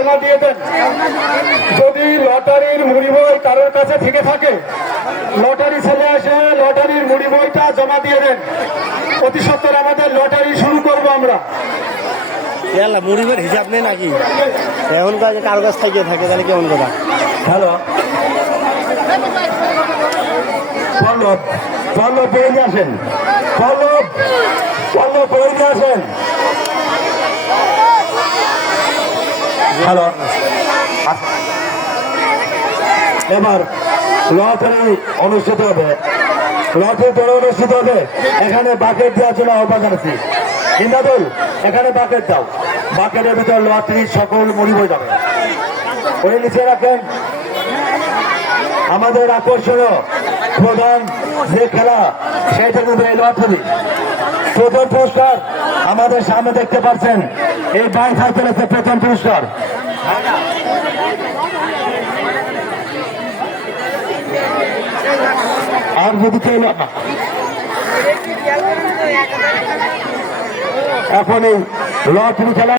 জমা দিয়ে দেন। যদি লটারির মুড়ি বই কারোর কাছে থেকে থাকে, লটারি ছেলে এসে লটারির মুড়ি বইটা জমা দিয়ে দেন। অতি সত্বর আমাদের লটারি শুরু করবো আমরা। মুড়ি বইয়ের হিসাব নেই নাকি? এখন কারো কাছ থেকে থাকে তাহলে কেমন কথা? হ্যালো, পল্লব পল্লব বই নিয়ে আসেন। পল্লব পল্লব বই নিয়ে আসেন। হ্যালো, এবার লটারি অনুষ্ঠিত হবে। লটারি দৌড় অনুষ্ঠিত হবে। এখানে বাকেট দেওয়ার জন্য আহ্বান জানাচ্ছি। ইন্দাদুল, এখানে বাকেট দাও। বাকেটের ভিতর লটারি সকল মুড়ি বই যাবে। ওই নিচে রাখেন। আমাদের আকর্ষণীয় প্রধান যে খেলা সেটা কিন্তু এই লটারি। প্রথম পুরস্কার আমাদের সামনে দেখতে পাচ্ছেন, এই বাইসাইকেল হচ্ছে প্রথম পুরস্কার। আর যদি কেউ এখন এই লটারি খেলা